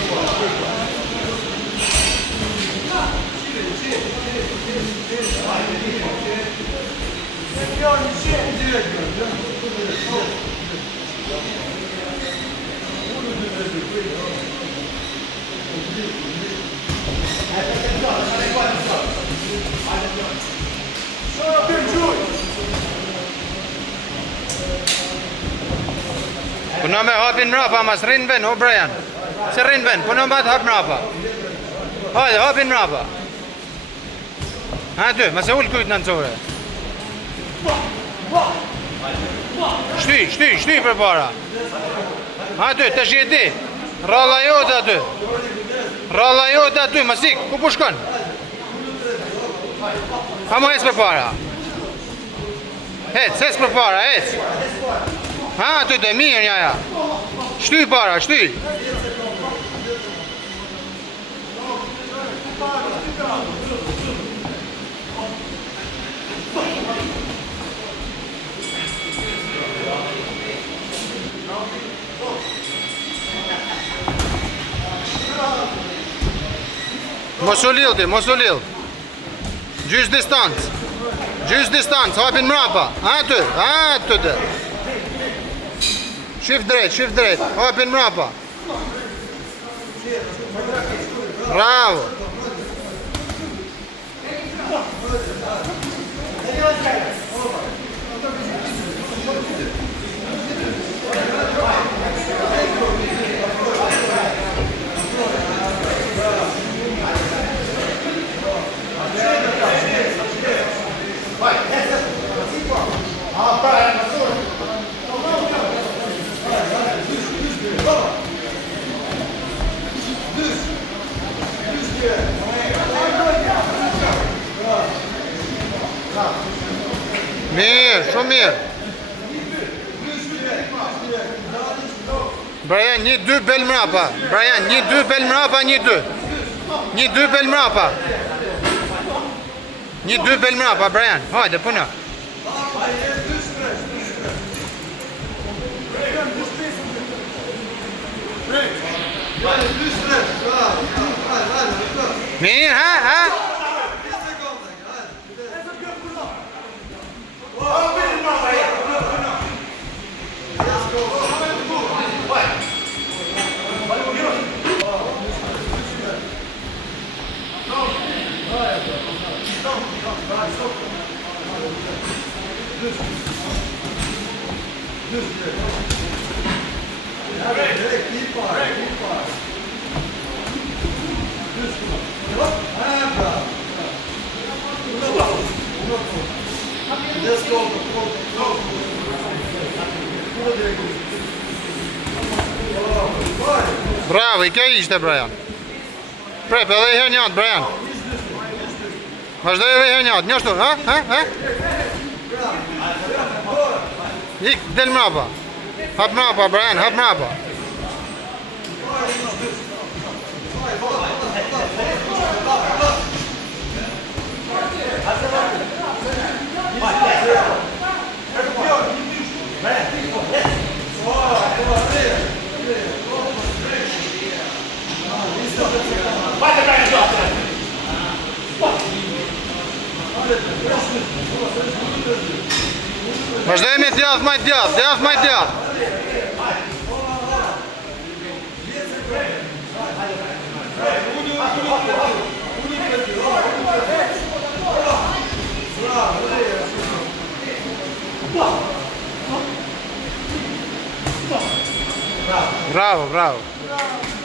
Puno me hapin mrapa, mas rrinë ven, o Brian. Se rrinë ven, puno me hap mrapa. Hajde, hapin mrapa. Ha ty, mas e ullë kujtë në nëcore. Shty për para. Ha ty, të shjeti. Ralla jote aty. Ralla jote aty, mas ik, ku pushkon? Ha mo ec për para. Ec për para, ec. Ha, ty të mirë njaja. Shty para, shty. Mos u lill ti, mos u lill. Gjys distancë, hapin mrapa. Aty të. Shift drejt, hapin mrapa. Bravo. Mirë, shumë mirë. Brian, 1-2 bel mrapa. Brian, 1-2 bel mrapa, 1-2. 1-2 bel mrapa. 1-2 bel mrapa, Brian. Hajde, puno. Mirë, ha? Bravo, i kjo ishte, Brian. Prep, edhe i her njatë, Brian. Vazhdoj edhe i her njatë, njështu, ha? Ik, del mrapa. Hap mrapa, Brian, hap mrapa. Vazhdojmë e djath maj djath. Bravo.